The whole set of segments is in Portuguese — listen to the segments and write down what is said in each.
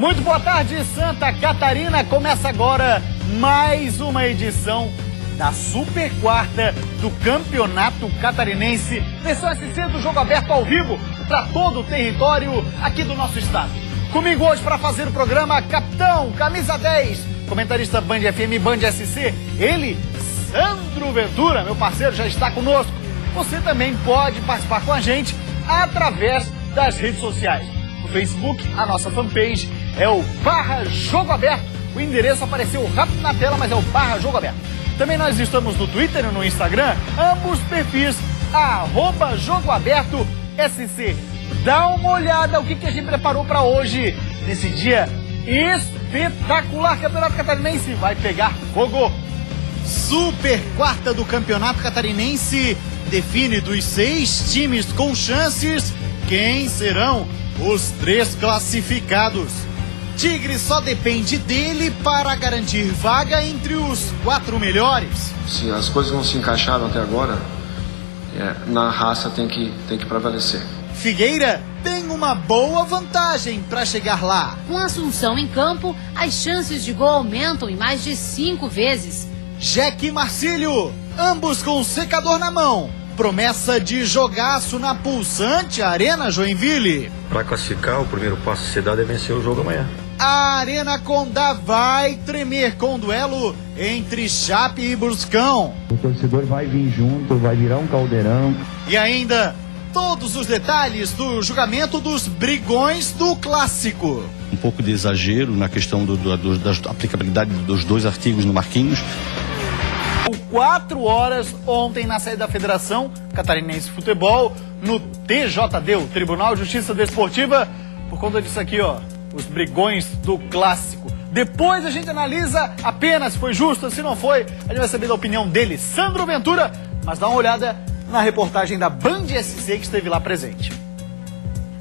Muito boa tarde, Santa Catarina. Começa agora mais uma edição da Super Quarta do Campeonato Catarinense, versão SC do Jogo Aberto ao vivo para todo o território aqui do nosso estado. Comigo hoje para fazer o programa, capitão, camisa 10, comentarista Band FM, Band SC, ele, Sandro Ventura, meu parceiro, já está conosco. Você também pode participar com a gente através das redes sociais. No Facebook, a nossa fanpage é o /Jogo Aberto. O endereço apareceu rápido na tela, mas é o /Jogo Aberto. Também nós estamos no Twitter e no Instagram, ambos perfis, @Jogo Aberto SC. Dá uma olhada o que a gente preparou para hoje, nesse dia espetacular. Campeonato Catarinense vai pegar fogo. Super Quarta do Campeonato Catarinense define dos 6 times com chances quem serão os 3 classificados. Tigre só depende dele para garantir vaga entre os 4 melhores. Se as coisas não se encaixaram até agora, na raça tem que prevalecer. Figueira tem uma boa vantagem para chegar lá. Com Assunção em campo, as chances de gol aumentam em mais de 5 vezes. Jack e Marcílio, ambos com secador na mão. Promessa de jogaço na pulsante Arena Joinville. Para classificar, o primeiro passo da cidade é vencer o jogo amanhã. A Arena Condá vai tremer com o duelo entre Chape e Bruscão. O torcedor vai vir junto, vai virar um caldeirão. E ainda todos os detalhes do julgamento dos brigões do Clássico. Um pouco de exagero na questão da aplicabilidade dos 2 artigos no Marquinhos. 4 horas ontem na sede da Federação Catarinense de Futebol, no TJD, o Tribunal de Justiça Desportiva, por conta disso aqui, ó, os brigões do Clássico. Depois a gente analisa apenas se foi justo, se não foi, a gente vai saber da opinião dele, Sandro Ventura, mas dá uma olhada na reportagem da Band SC que esteve lá presente.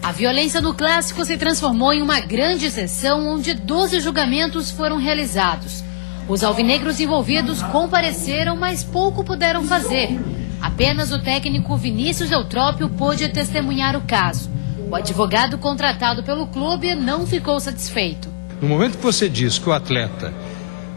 A violência no Clássico se transformou em uma grande sessão onde 12 julgamentos foram realizados. Os alvinegros envolvidos compareceram, mas pouco puderam fazer. Apenas o técnico Vinícius Eutrópio pôde testemunhar o caso. O advogado contratado pelo clube não ficou satisfeito. No momento que você diz que o atleta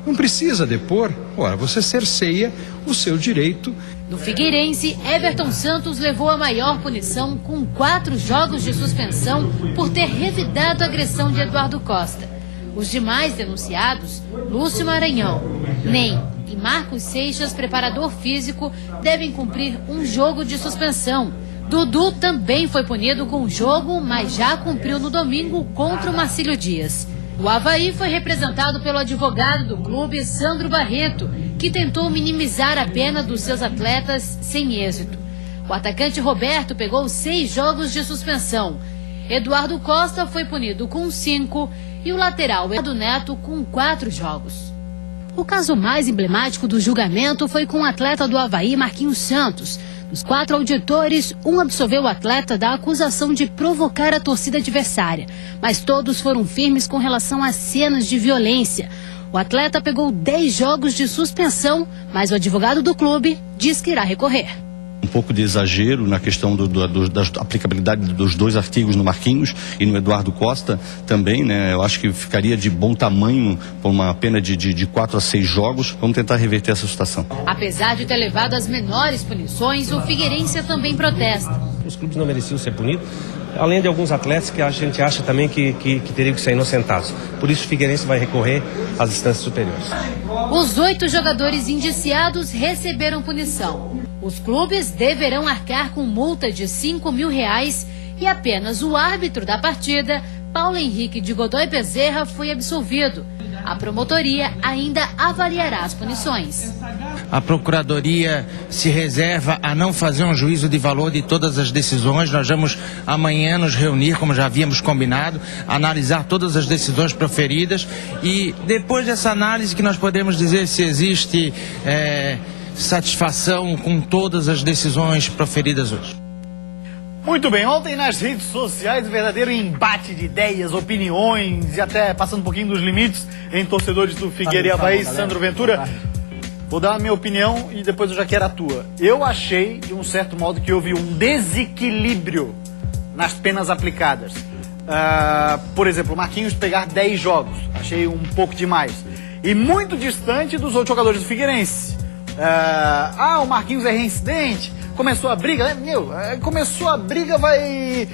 não precisa depor, ora, você cerceia o seu direito. No Figueirense, Everton Santos levou a maior punição com 4 jogos de suspensão por ter revidado a agressão de Eduardo Costa. Os demais denunciados, Lúcio Maranhão, Ney e Marcos Seixas, preparador físico, devem cumprir um jogo de suspensão. Dudu também foi punido com um jogo, mas já cumpriu no domingo contra o Marcílio Dias. O Avaí foi representado pelo advogado do clube, Sandro Barreto, que tentou minimizar a pena dos seus atletas sem êxito. O atacante Roberto pegou 6 jogos de suspensão. Eduardo Costa foi punido com 5 e o lateral Eduardo Neto com 4 jogos. O caso mais emblemático do julgamento foi com o atleta do Avaí, Marquinhos Santos. Dos 4 auditores, um absolveu o atleta da acusação de provocar a torcida adversária, mas todos foram firmes com relação às cenas de violência. O atleta pegou 10 jogos de suspensão, mas o advogado do clube diz que irá recorrer. Um pouco de exagero na questão da aplicabilidade dos 2 artigos no Marquinhos e no Eduardo Costa também, né? Eu acho que ficaria de bom tamanho por uma pena de 4 a 6 jogos. Vamos tentar reverter essa situação. Apesar de ter levado as menores punições, o Figueirense também protesta. Os clubes não mereciam ser punidos, além de alguns atletas que a gente acha também que teriam que ser inocentados. Por isso o Figueirense vai recorrer às instâncias superiores. Os 8 jogadores indiciados receberam punição. Os clubes deverão arcar com multa de R$5 mil e apenas o árbitro da partida, Paulo Henrique de Godoy Bezerra, foi absolvido. A promotoria ainda avaliará as punições. A Procuradoria se reserva a não fazer um juízo de valor de todas as decisões. Nós vamos amanhã nos reunir, como já havíamos combinado, analisar todas as decisões proferidas e depois dessa análise que nós podemos dizer se existe satisfação com todas as decisões proferidas hoje. Muito bem, ontem nas redes sociais, um verdadeiro embate de ideias, opiniões e até passando um pouquinho dos limites em torcedores do Figueira e Avaí. Sandro Ventura, vou dar a minha opinião e depois eu já quero a tua. Eu achei, de um certo modo, que houve um desequilíbrio nas penas aplicadas. por exemplo, o Marquinhos pegar 10 jogos. Achei um pouco demais. E muito distante dos outros jogadores do Figueirense. O Marquinhos é reincidente, começou a briga, começou a briga, vai...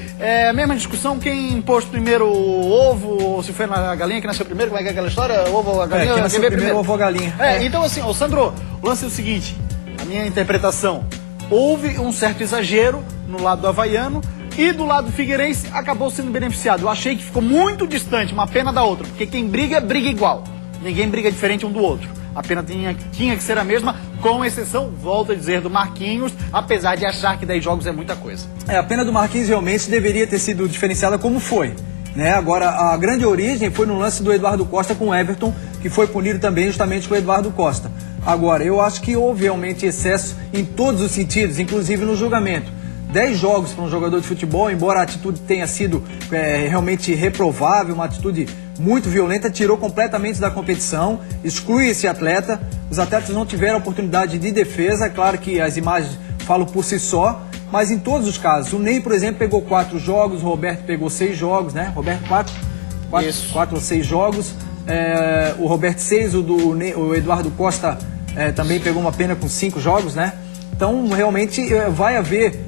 a mesma discussão, quem pôs primeiro o ovo, ou se foi na galinha que nasceu primeiro, como é que é aquela história? Ovo ou a galinha? Quem nasceu primeiro, ovo ou a galinha. Então assim, Sandro, o lance é o seguinte, a minha interpretação, houve um certo exagero no lado do havaiano, e do lado do Figueirense acabou sendo beneficiado. Eu achei que ficou muito distante, uma pena da outra, porque quem briga, briga igual. Ninguém briga diferente um do outro. A pena tinha que ser a mesma, com exceção, volto a dizer, do Marquinhos, apesar de achar que 10 jogos é muita coisa. A pena do Marquinhos realmente deveria ter sido diferenciada como foi. Né? Agora, a grande origem foi no lance do Eduardo Costa com o Everton, que foi punido também justamente com o Eduardo Costa. Agora, eu acho que houve realmente excesso em todos os sentidos, inclusive no julgamento. 10 jogos para um jogador de futebol, embora a atitude tenha sido realmente reprovável, uma atitude muito violenta, tirou completamente da competição, exclui esse atleta. Os atletas não tiveram oportunidade de defesa, é claro que as imagens falam por si só, mas em todos os casos. O Ney, por exemplo, pegou 4 jogos, o Roberto pegou 6 jogos, né? Roberto, 4 ou 6 jogos, o Roberto 6, o Eduardo Costa também pegou uma pena com 5 jogos, né? Então, realmente, vai haver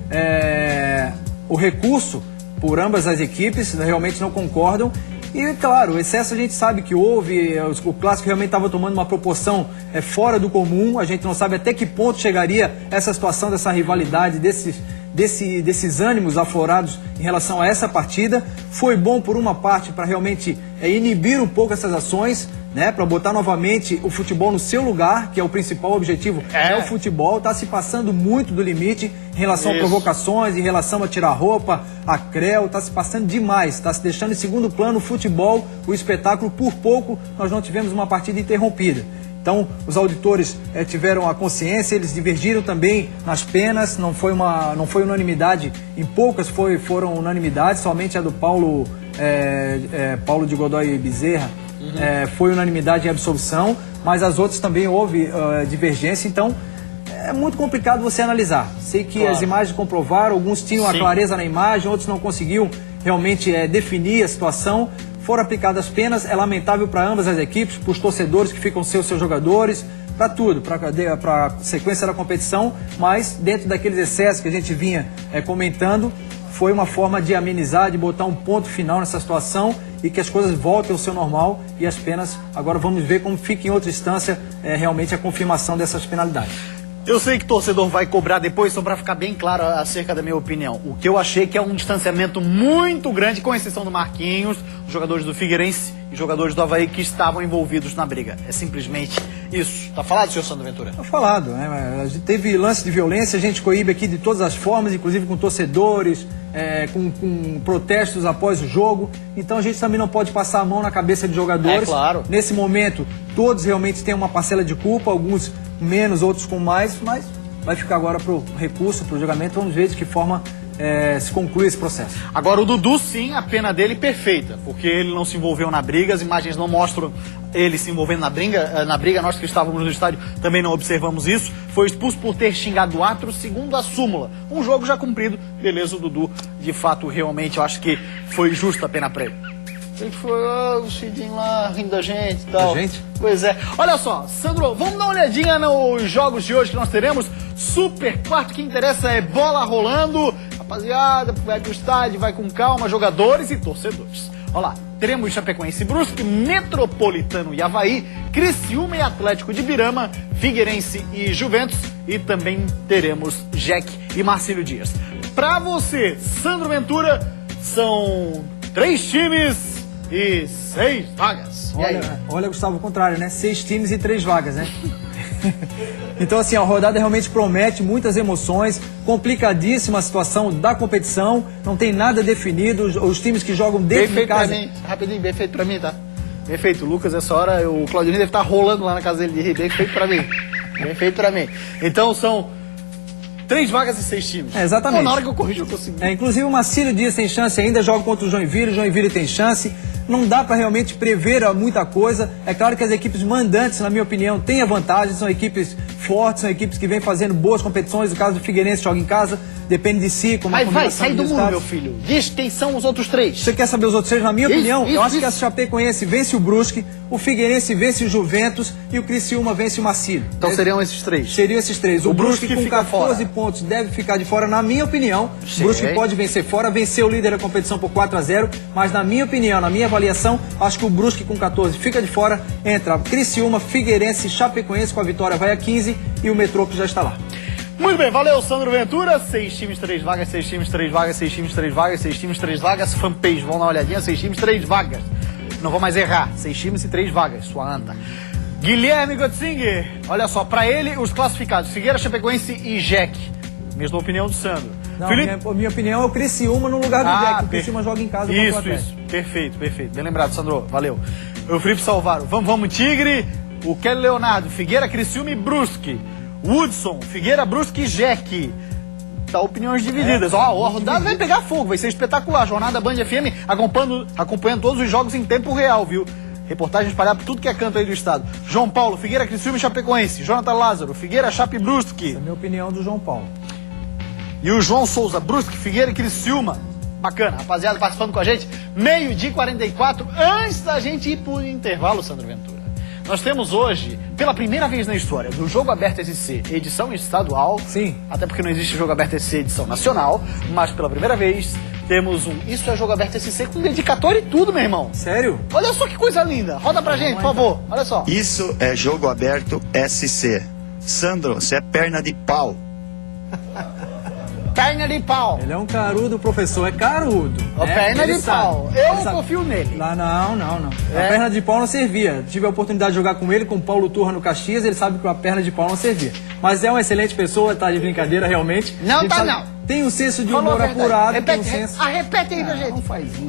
o recurso por ambas as equipes, realmente não concordam. E, claro, o excesso a gente sabe que houve, o clássico realmente estava tomando uma proporção fora do comum, a gente não sabe até que ponto chegaria essa situação, dessa rivalidade, desses ânimos aflorados em relação a essa partida. Foi bom, por uma parte, para realmente inibir um pouco essas ações, né, para botar novamente o futebol no seu lugar, que é o principal objetivo, o futebol. Está se passando muito do limite em relação a provocações, em relação a tirar roupa, a creu, está se passando demais, está se deixando em segundo plano o futebol, o espetáculo. Por pouco nós não tivemos uma partida interrompida. Então, os auditores tiveram a consciência, eles divergiram também nas penas, não foi unanimidade, em poucas foram unanimidades, somente a do Paulo de Godoy Bezerra foi unanimidade em absolução, mas as outras também houve divergência, então é muito complicado você analisar. Sei que as imagens comprovaram, alguns tinham a clareza na imagem, outros não conseguiam realmente definir a situação. Foram aplicadas penas, é lamentável para ambas as equipes, para os torcedores que ficam sem os seus jogadores, para tudo, para a sequência da competição, mas dentro daqueles excessos que a gente vinha comentando, foi uma forma de amenizar, de botar um ponto final nessa situação e que as coisas voltem ao seu normal e as penas, agora vamos ver como fica em outra instância realmente a confirmação dessas penalidades. Eu sei que o torcedor vai cobrar depois, só para ficar bem claro acerca da minha opinião. O que eu achei que é um distanciamento muito grande, com exceção do Marquinhos, os jogadores do Figueirense e jogadores do Avaí que estavam envolvidos na briga. É simplesmente isso. Tá falado, senhor Sandro Ventura? Tá falado, né? Teve lance de violência, a gente coíbe aqui de todas as formas, inclusive com torcedores, com protestos após o jogo. Então a gente também não pode passar a mão na cabeça de jogadores. Claro. Nesse momento, todos realmente têm uma parcela de culpa, alguns menos, outros com mais, mas vai ficar agora pro recurso, pro julgamento. Vamos ver de que forma se conclui esse processo. Agora o Dudu, sim, a pena dele perfeita, porque ele não se envolveu na briga, as imagens não mostram ele se envolvendo na briga, nós que estávamos no estádio também não observamos isso. Foi expulso por ter xingado o árbitro, segundo a súmula. Um jogo já cumprido, beleza, o Dudu, de fato, realmente, eu acho que foi justa a pena pra ele. Ele foi o Cidinho lá rindo da gente e tal. Da gente? Pois é. Olha só, Sandro, vamos dar uma olhadinha nos jogos de hoje que nós teremos. Super quarto, que interessa é bola rolando. Rapaziada, vai pro estádio, vai com calma, jogadores e torcedores. Olha lá, teremos Chapecoense e Brusque, Metropolitano e Avaí, Criciúma e Atlético de Birama, Figueirense e Juventus, e também teremos Jack e Marcílio Dias. Pra você, Sandro Ventura, são 3 times e 6 vagas. Olha, Gustavo, o contrário, né? 6 times e 3 vagas, né? Então, assim, a rodada realmente promete muitas emoções, complicadíssima a situação da competição, não tem nada definido, os times que jogam dentro de casa... Bem feito pra mim, rapidinho, bem feito pra mim, tá? Bem feito, Lucas, essa hora o Claudinho deve estar rolando lá na casa dele de rir, bem feito pra mim, bem feito pra mim. Então, são 3 vagas e 6 times. Exatamente. Pô, na hora que eu corrijo, eu consegui. Inclusive o Marcílio Dias tem chance ainda, joga contra o Joinville tem chance. Não dá para realmente prever muita coisa. É claro que as equipes mandantes, na minha opinião, têm a vantagem, são equipes fortes, são equipes que vêm fazendo boas competições. No caso do Figueirense, joga em casa, depende de si, como a Mas vai, combinação sai de do muro, resultados. meu filho. Diz quem são os outros três. Você quer saber os outros três? Na minha opinião, eu acho que a Chapecoense vence o Brusque, o Figueirense vence o Juventus e o Criciúma vence o Marcílio. Então seriam esses três. Seriam esses três. O Brusque com fica 14 fora. pontos deve ficar de fora, na minha opinião. O Brusque pode vencer fora, vencer o líder da competição por 4-0, mas na minha opinião, na minha avaliação, acho que o Brusque com 14 fica de fora, entra Criciúma, Figueirense e Chapecoense, com a vitória vai a 15 e o Metrô que já está lá. Muito bem, valeu, Sandro Ventura. 6 times, 3 vagas, 6 times, 3 vagas, 6 times, 3 vagas, 6 times, 3 vagas. Fanpage, vão dar uma olhadinha, 6 times, 3 vagas. Não vou mais errar, 6 times e 3 vagas, sua anta. Guilherme Gotzinger, olha só, pra ele, os classificados, Figueira, Chapecoense e Jack. Mesma opinião do Sandro. Não, Felipe... minha opinião é o Criciúma no lugar do Jack. O Criciúma joga em casa contra o Atlético. Isso, perfeito, perfeito. Bem lembrado, Sandro, valeu. O Felipe Salvaro, vamos Tigre, o Kelly Leonardo, Figueira, Criciúma e Brusque. Woodson, Figueira, Brusque e Jack. Tá, opiniões divididas. Ó, a rodada vai pegar fogo, vai ser espetacular. Jornada Band FM acompanhando todos os jogos em tempo real, viu? Reportagem espalhada por tudo que é canto aí do estado. João Paulo, Figueira, Criciúma e Chapecoense. Jonathan Lázaro, Figueira, Chape e Brusque. Essa é a minha opinião do João Paulo. E o João Souza, Brusque, Figueira e Criciúma. Bacana, rapaziada, participando com a gente. 12h44, antes da gente ir pro intervalo, Sandro Ventura. Nós temos hoje, pela primeira vez na história, do Jogo Aberto SC, edição estadual. Sim. Até porque não existe Jogo Aberto SC edição nacional, mas pela primeira vez temos um Isso é Jogo Aberto SC com dedicatório e tudo, meu irmão. Sério? Olha só que coisa linda. Roda pra gente, por favor. Olha só. Isso é Jogo Aberto SC. Sandro, você é perna de pau. Perna de pau. Ele é um carudo, professor, é carudo. Ó, perna de pau. Eu confio nele. Lá não. A perna de pau não servia. Tive a oportunidade de jogar com ele, com o Paulo Turra no Caxias, ele sabe que a perna de pau não servia. Mas é uma excelente pessoa, tá de brincadeira, realmente. Não tá, não. Tem um senso de humor apurado. Repete, tem um senso... repete aí pra gente. Não faz isso.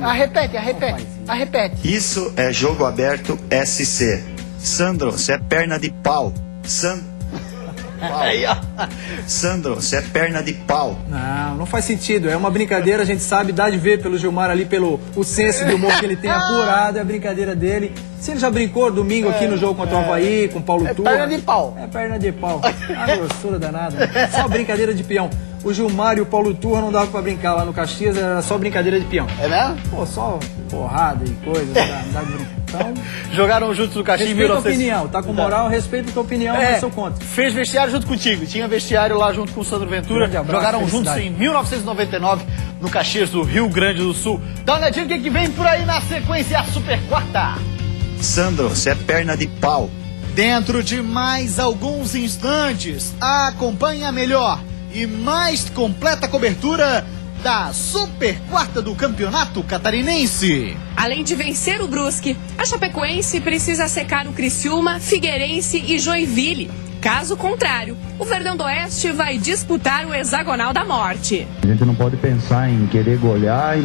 Repete. Isso é Jogo Aberto SC. Sandro, você é perna de pau. Aí, ó. Sandro, você é perna de pau. Não faz sentido. É uma brincadeira, a gente sabe, dá de ver pelo Gilmar ali, pelo o senso de humor que ele tem apurado, é a brincadeira dele. Se ele já brincou domingo aqui no jogo contra o Avaí, com o Paulo Turra. Perna de pau. É perna de pau. A grossura danada. Só brincadeira de peão. O Gilmar e o Paulo Turra não dava pra brincar lá no Caxias, era só brincadeira de peão. É mesmo? Pô, só porrada e coisa, não dá de brincar. Então, jogaram juntos no Caxias em respeita a 1900. opinião, tá com moral, respeita a tua opinião, mas eu sou contra. Fez vestiário junto contigo, tinha vestiário lá junto com o Sandro Ventura. Grande abraço, Jogaram juntos felicidade. em 1999 no Caxias do Rio Grande do Sul. Dá uma olhadinha o que vem por aí na sequência, a Super Quarta. Sandro, você é perna de pau. Dentro de mais alguns instantes, acompanhe a melhor e mais completa cobertura da Super Quarta do Campeonato Catarinense. Além de vencer o Brusque, a Chapecoense precisa secar o Criciúma, Figueirense e Joinville. Caso contrário, o Verdão do Oeste vai disputar o Hexagonal da Morte. A gente não pode pensar em querer golear,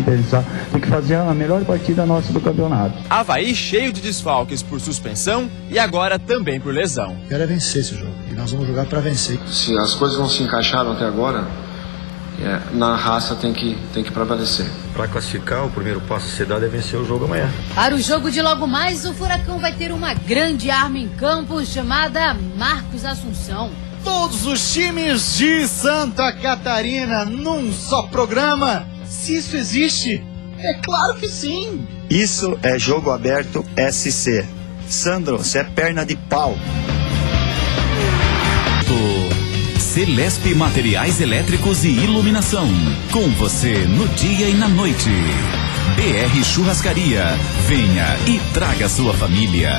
tem que fazer a melhor partida nossa do campeonato. Avaí cheio de desfalques por suspensão e agora também por lesão. Quero é vencer esse jogo e nós vamos jogar para vencer. Se as coisas não se encaixaram até agora, na raça tem que prevalecer. Para classificar, o primeiro passo a ser dado é vencer o jogo amanhã. Para o jogo de logo mais, o Furacão vai ter uma grande arma em campo chamada Marcos Assunção. Todos os times de Santa Catarina num só programa. Se isso existe, é claro que sim. Isso é Jogo Aberto SC. Sandro, você é perna de pau. Celesp Materiais Elétricos e Iluminação. Com você no dia e na noite. BR Churrascaria. Venha e traga sua família.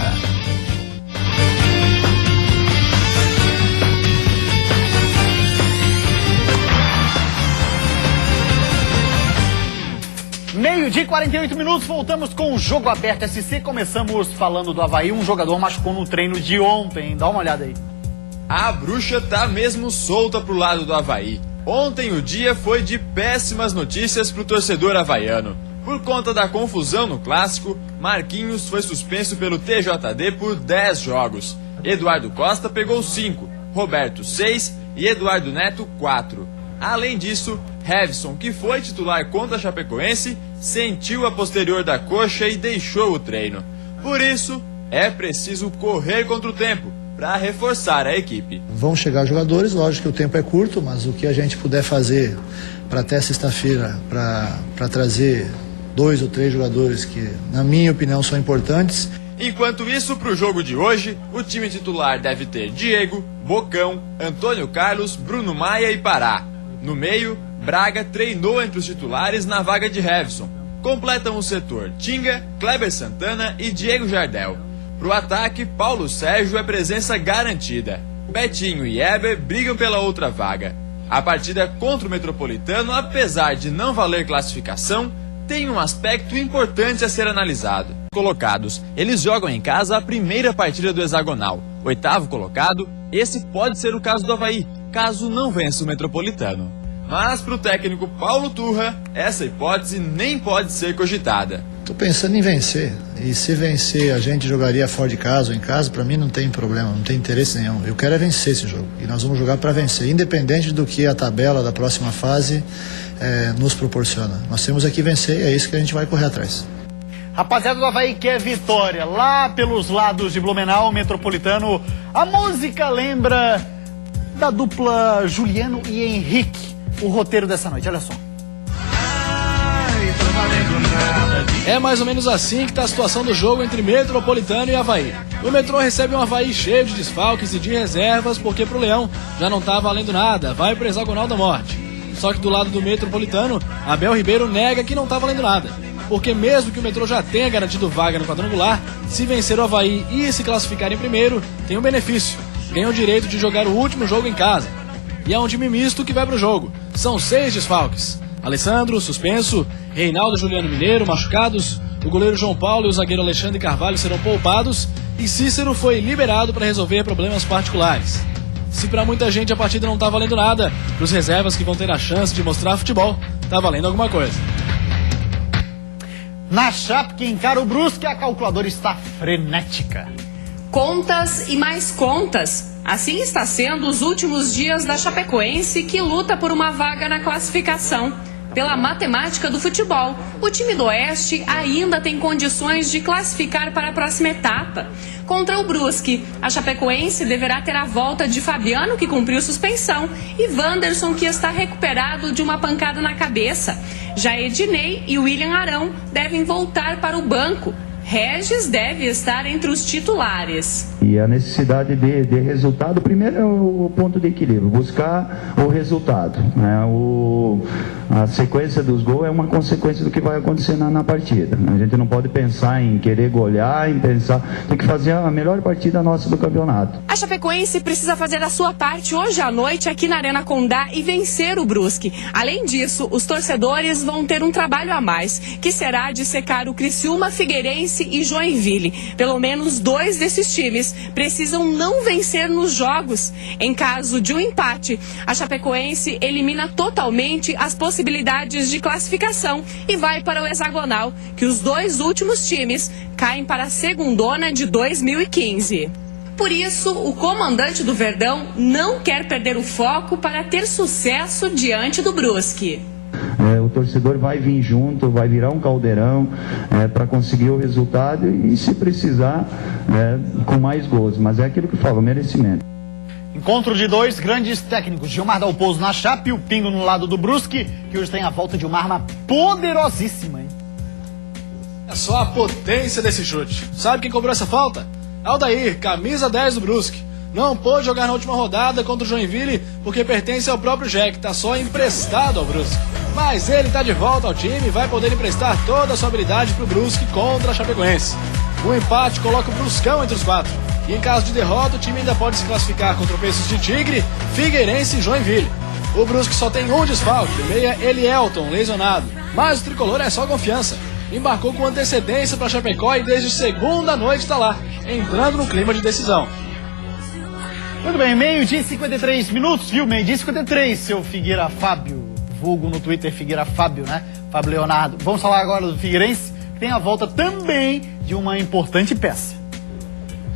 Meio-dia e 48 minutos, voltamos com o Jogo Aberto SC. Começamos falando do Avaí, um jogador machucou no treino de ontem. Dá uma olhada aí. A bruxa tá mesmo solta pro lado do Avaí. Ontem o dia foi de péssimas notícias pro torcedor havaiano. Por conta da confusão no clássico, Marquinhos foi suspenso pelo TJD por 10 jogos. Eduardo Costa pegou 5, Roberto 6 e Eduardo Neto 4. Além disso, Hevson, que foi titular contra a Chapecoense, sentiu a posterior da coxa e deixou o treino. Por isso, é preciso correr contra o tempo, para reforçar a equipe. Vão chegar jogadores, lógico que o tempo é curto, mas o que a gente puder fazer para até sexta-feira, para trazer 2 ou 3 jogadores que, na minha opinião, são importantes. Enquanto isso, para o jogo de hoje, o time titular deve ter Diego, Bocão, Antônio Carlos, Bruno Maia e Pará. No meio, Braga treinou entre os titulares na vaga de Hevson. Completam o setor Tinga, Kleber Santana e Diego Jardel. Para o ataque, Paulo Sérgio é presença garantida. Betinho e Eber brigam pela outra vaga. A partida contra o Metropolitano, apesar de não valer classificação, tem um aspecto importante a ser analisado. Colocados, eles jogam em casa a primeira partida do hexagonal. 8º colocado, esse pode ser o caso do Avaí, caso não vença o Metropolitano. Mas para o técnico Paulo Turra, essa hipótese nem pode ser cogitada. Estou pensando em vencer, e se vencer a gente jogaria fora de casa ou em casa, para mim não tem problema, não tem interesse nenhum. Eu quero é vencer esse jogo, e nós vamos jogar para vencer, independente do que a tabela da próxima fase nos proporciona. Nós temos aqui vencer e é isso que a gente vai correr atrás. Rapaziada do Avaí quer vitória. Lá pelos lados de Blumenau, Metropolitano, a música lembra da dupla Juliano e Henrique. O roteiro dessa noite, olha só. É mais ou menos assim que está a situação do jogo entre Metropolitano e Avaí. O Metrô recebe um Avaí cheio de desfalques e de reservas, porque pro Leão já não tá valendo nada, vai pro hexagonal da morte. Só que do lado do Metropolitano, Abel Ribeiro nega que não tá valendo nada, porque mesmo que o Metrô já tenha garantido vaga no quadrangular, se vencer o Avaí e se classificar em primeiro, tem um benefício, ganha o direito de jogar o último jogo em casa. E é um time misto que vai pro jogo, são 6 desfalques. Alessandro, suspenso, Reinaldo e Juliano Mineiro, machucados, o goleiro João Paulo e o zagueiro Alexandre Carvalho serão poupados e Cícero foi liberado para resolver problemas particulares. Se para muita gente a partida não tá valendo nada, pros reservas que vão ter a chance de mostrar futebol, tá valendo alguma coisa. Na Chape que encara o Brusque, a calculadora está frenética. Contas e mais contas. Assim está sendo os últimos dias da Chapecoense, que luta por uma vaga na classificação. Pela matemática do futebol, o time do Oeste ainda tem condições de classificar para a próxima etapa. Contra o Brusque, a Chapecoense deverá ter a volta de Fabiano, que cumpriu suspensão, e Wanderson, que está recuperado de uma pancada na cabeça. Já Ednei e William Arão devem voltar para o banco. Regis deve estar entre os titulares. E a necessidade de resultado, primeiro é o ponto de equilíbrio, buscar o resultado. Né? A sequência dos gols é uma consequência do que vai acontecer na partida. A gente não pode pensar em querer golear, tem que fazer a melhor partida nossa do campeonato. A Chapecoense precisa fazer a sua parte hoje à noite aqui na Arena Condá e vencer o Brusque. Além disso, os torcedores vão ter um trabalho a mais, que será de secar o Criciúma, Figueirense e Joinville. Pelo menos 2 desses times precisam não vencer nos jogos. Em caso de um empate, a Chapecoense elimina totalmente as possibilidades de classificação e vai para o hexagonal, que os 2 últimos times caem para a segundona de 2015. Por isso, o comandante do Verdão não quer perder o foco para ter sucesso diante do Brusque. O torcedor vai vir junto, vai virar um caldeirão para conseguir o resultado e, se precisar, com mais gols. Mas é aquilo que eu falo, merecimento. Encontro de 2 grandes técnicos, Gilmar Dalpozo na Chape e o Pingo no lado do Brusque, que hoje tem a volta de uma arma poderosíssima, hein? É só a potência desse chute. Sabe quem cobrou essa falta? Aldair, camisa 10 do Brusque. Não pôde jogar na última rodada contra o Joinville porque pertence ao próprio Jack, tá só emprestado ao Brusque. Mas ele tá de volta ao time e vai poder emprestar toda a sua habilidade pro Brusque contra a Chapecoense. O empate coloca o Bruscão entre os 4. E em caso de derrota, o time ainda pode se classificar com tropeços de Tigre, Figueirense e Joinville. O Brusque só tem um desfalque, o meia Elielton, lesionado. Mas o tricolor é só confiança. Embarcou com antecedência para Chapecó e desde segunda noite está lá, entrando no clima de decisão. Muito bem, 12h e 53 minutos, viu? 12h e 53, seu Figueira Fábio. Vulgo no Twitter Figueira Fábio, né? Fábio Leonardo. Vamos falar agora do Figueirense, que tem a volta também de uma importante peça.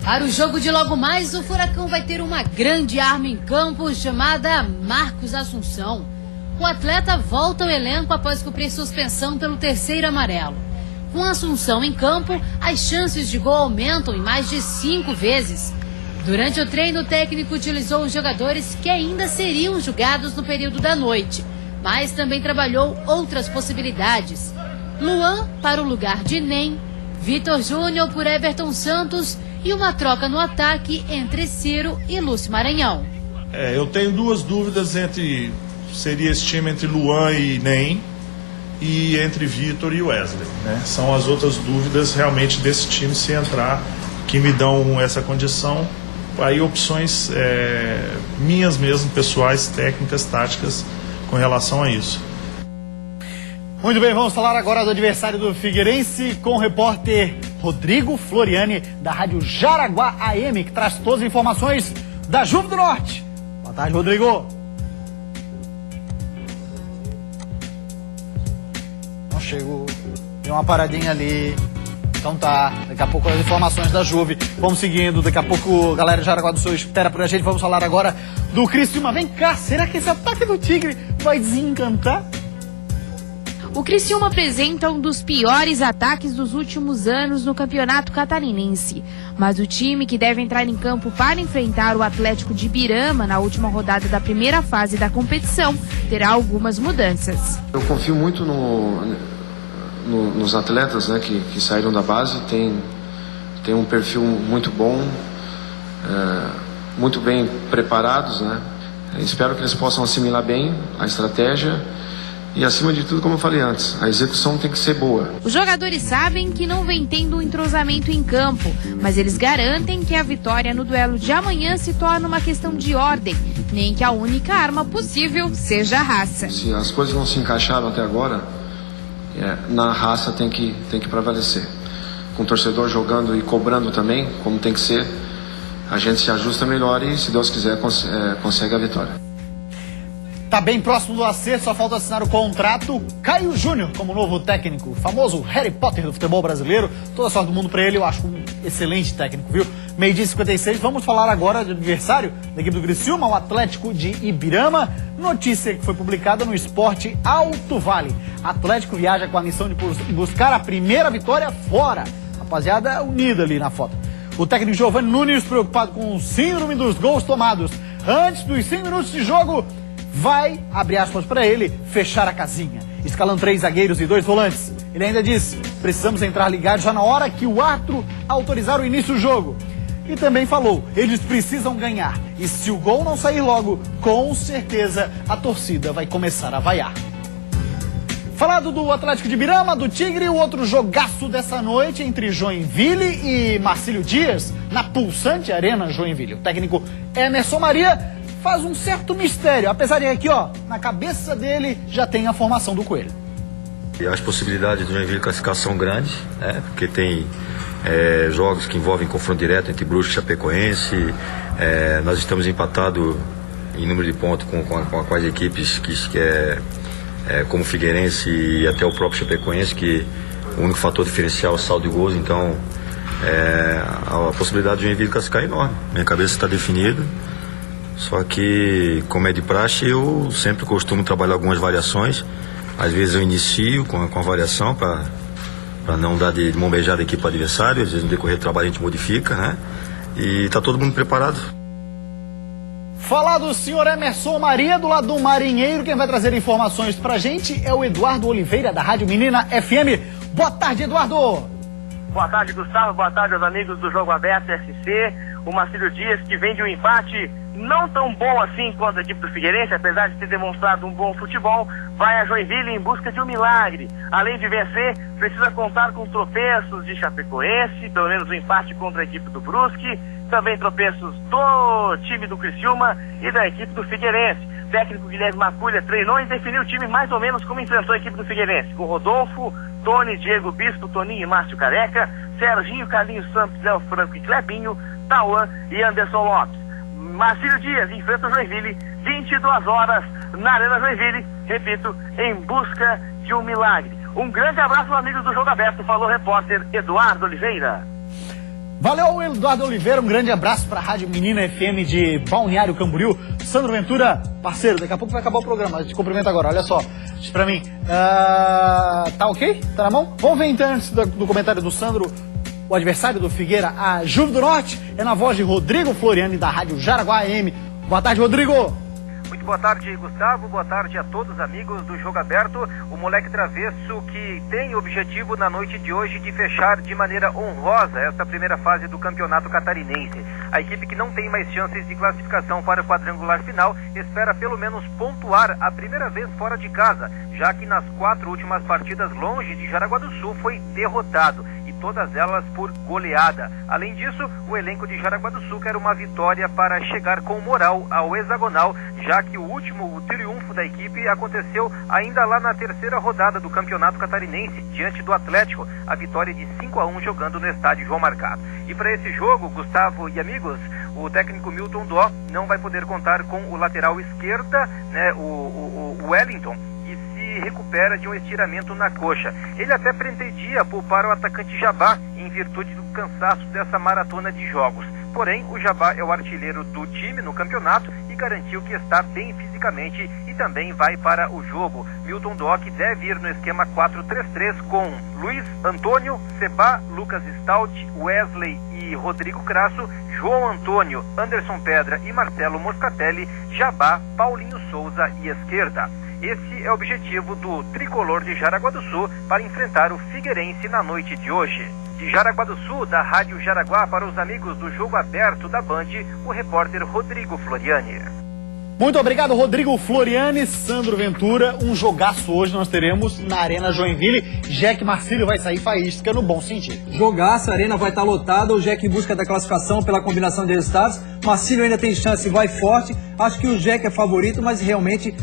Para o jogo de logo mais, o Furacão vai ter uma grande arma em campo chamada Marcos Assunção. O atleta volta ao elenco após cumprir suspensão pelo 3º amarelo. Com Assunção em campo, as chances de gol aumentam em mais de 5 vezes. Durante o treino, o técnico utilizou os jogadores que ainda seriam julgados no período da noite, mas também trabalhou outras possibilidades. Luan para o lugar de Nem, Vitor Júnior por Everton Santos e uma troca no ataque entre Ciro e Lúcio Maranhão. Eu tenho duas dúvidas seria esse time entre Luan e Nem e entre Vitor e Wesley, né? São as outras dúvidas realmente desse time se entrar que me dão essa condição. Aí opções minhas mesmo, pessoais, técnicas, táticas com relação a isso. Muito bem, vamos falar agora do adversário do Figueirense com o repórter Rodrigo Floriani, da Rádio Jaraguá AM, que traz todas as informações da Juve do Norte. Boa tarde, Rodrigo. Não chegou. Deu uma paradinha ali. Então tá, daqui a pouco as informações da Juve. Vamos seguindo, daqui a pouco a galera de Jaraguá do Sul espera por a gente. Vamos falar agora do Criciúma. Vem cá, será que esse ataque do Tigre vai desencantar? O Criciúma apresenta um dos piores ataques dos últimos anos no Campeonato Catarinense. Mas o time que deve entrar em campo para enfrentar o Atlético de Ibirama na última rodada da primeira fase da competição terá algumas mudanças. Eu confio muito nos atletas, né, que saíram da base. Tem um perfil muito bom, muito bem preparados, né? Espero que eles possam assimilar bem a estratégia. E acima de tudo, como eu falei antes, a execução tem que ser boa. Os jogadores sabem que não vem tendo um entrosamento em campo, mas eles garantem que a vitória no duelo de amanhã se torna uma questão de ordem, nem que a única arma possível seja a raça. Se as coisas não se encaixaram até agora, na raça tem que prevalecer. Com o torcedor jogando e cobrando também, como tem que ser, a gente se ajusta melhor e, se Deus quiser, consegue a vitória. Tá bem próximo do acerto, só falta assinar o contrato. Caio Júnior como novo técnico, o famoso Harry Potter do futebol brasileiro. Toda a sorte do mundo para ele, eu acho um excelente técnico, viu? 12h56, vamos falar agora do adversário da equipe do Criciúma, o Atlético de Ibirama. Notícia que foi publicada no Esporte Alto Vale. Atlético viaja com a missão de buscar a primeira vitória fora. Rapaziada unida ali na foto. O técnico Giovanni Nunes, preocupado com o síndrome dos gols tomados antes dos 5 minutos de jogo, vai, abre aspas para ele, fechar a casinha, escalando 3 zagueiros e 2 volantes. Ele ainda disse, precisamos entrar ligados já na hora que o árbitro autorizar o início do jogo. E também falou, eles precisam ganhar. E se o gol não sair logo, com certeza a torcida vai começar a vaiar. Falado do Atlético de Ibirama, do Tigre, o outro jogaço dessa noite entre Joinville e Marcílio Dias, na pulsante Arena Joinville. O técnico Emerson Maria faz um certo mistério, apesar de aqui, ó, na cabeça dele já tem a formação do Coelho. E as possibilidades do Joinville classificar são grandes, né? Porque tem jogos que envolvem confronto direto entre Brusque e Chapecoense. Nós estamos empatados em número de pontos com as equipes como Figueirense e até o próprio Chapecoense, que o único fator diferencial é o saldo de gols. Então a possibilidade do Joinville classificar é enorme. Minha cabeça está definida. Só que, como é de praxe, eu sempre costumo trabalhar algumas variações. Às vezes eu inicio com a variação para não dar de mão beijada aqui para o adversário. Às vezes no decorrer do trabalho a gente modifica, né? E está todo mundo preparado. Falar do senhor Emerson Maria, do lado do Marinheiro, quem vai trazer informações para a gente é o Eduardo Oliveira, da Rádio Menina FM. Boa tarde, Eduardo! Boa tarde, Gustavo. Boa tarde aos amigos do Jogo Aberto SC. O Marcílio Dias, que vem de um empate não tão bom assim quanto a equipe do Figueirense, apesar de ter demonstrado um bom futebol, vai a Joinville em busca de um milagre. Além de vencer, precisa contar com tropeços de Chapecoense, pelo menos um empate contra a equipe do Brusque, também tropeços do time do Criciúma e da equipe do Figueirense. O técnico Guilherme Maculha treinou e definiu o time mais ou menos como enfrentou a equipe do Figueirense, com Rodolfo, Tony, Diego Bispo, Toninho e Márcio Careca, Serginho, Carlinhos Santos, Léo Franco e Clebinho, Tauan e Anderson Lopes. Marcílio Dias enfrenta o Joinville, 22 horas na Arena Joinville, repito, em busca de um milagre. Um grande abraço, amigos do Jogo Aberto, falou o repórter Eduardo Oliveira. Valeu, Eduardo Oliveira, um grande abraço para a Rádio Menina FM de Balneário Camboriú. Sandro Ventura, parceiro, daqui a pouco vai acabar o programa, eu te cumprimento agora, olha só, diz pra mim, tá ok? Tá na mão? Vamos ver então, antes do comentário do Sandro, o adversário do Figueira, a Juve do Norte, é na voz de Rodrigo Floriani, da Rádio Jaraguá AM. Boa tarde, Rodrigo. Muito boa tarde, Gustavo. Boa tarde a todos os amigos do Jogo Aberto. O moleque travesso que tem o objetivo na noite de hoje de fechar de maneira honrosa esta primeira fase do campeonato catarinense. A equipe que não tem mais chances de classificação para o quadrangular final espera pelo menos pontuar a primeira vez fora de casa, já que nas 4 últimas partidas longe de Jaraguá do Sul foi derrotado, e todas elas por goleada. Além disso, o elenco de Jaraguá do Sul quer uma vitória para chegar com moral ao hexagonal, já que o último triunfo da equipe aconteceu ainda lá na 3ª rodada do campeonato catarinense, diante do Atlético, a vitória de 5-1 jogando no estádio João Marcado. E para esse jogo, Gustavo e amigos, o técnico Milton Dó não vai poder contar com o lateral esquerda, né, o Wellington, que se recupera de um estiramento na coxa. Ele até pretendia poupar o atacante Jabá em virtude do cansaço dessa maratona de jogos. Porém, o Jabá é o artilheiro do time no campeonato e garantiu que está bem fisicamente e também vai para o jogo. Milton Dock deve ir no esquema 4-3-3 com Luiz Antônio, Seba, Lucas Stout, Wesley e Rodrigo Crasso, João Antônio, Anderson Pedra e Marcelo Moscatelli, Jabá, Paulinho Souza e esquerda. Esse é o objetivo do tricolor de Jaraguá do Sul para enfrentar o Figueirense na noite de hoje. De Jaraguá do Sul, da Rádio Jaraguá, para os amigos do Jogo Aberto da Band, o repórter Rodrigo Floriani. Muito obrigado, Rodrigo Floriani. Sandro Ventura, um jogaço hoje nós teremos na Arena Joinville. Jack Marcílio vai sair faísca no bom sentido. Jogaço, a arena vai estar lotada, o Jack em busca da classificação pela combinação de resultados. Marcílio ainda tem chance, vai forte. Acho que o Jack é favorito, mas realmente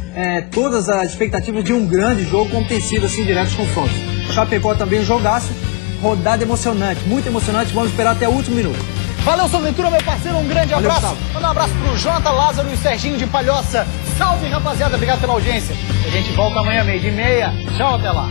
todas as expectativas de um grande jogo, como tem sido assim direto os confrontos. Chapecó também um jogaço, rodada emocionante, muito emocionante. Vamos esperar até o último minuto. Valeu, Sandro Ventura, meu parceiro, um grande abraço. Manda um abraço pro Jonathan Lázaro e o Serginho de Palhoça. Salve, rapaziada, obrigado pela audiência. A gente volta amanhã, 12:30. Tchau, até lá.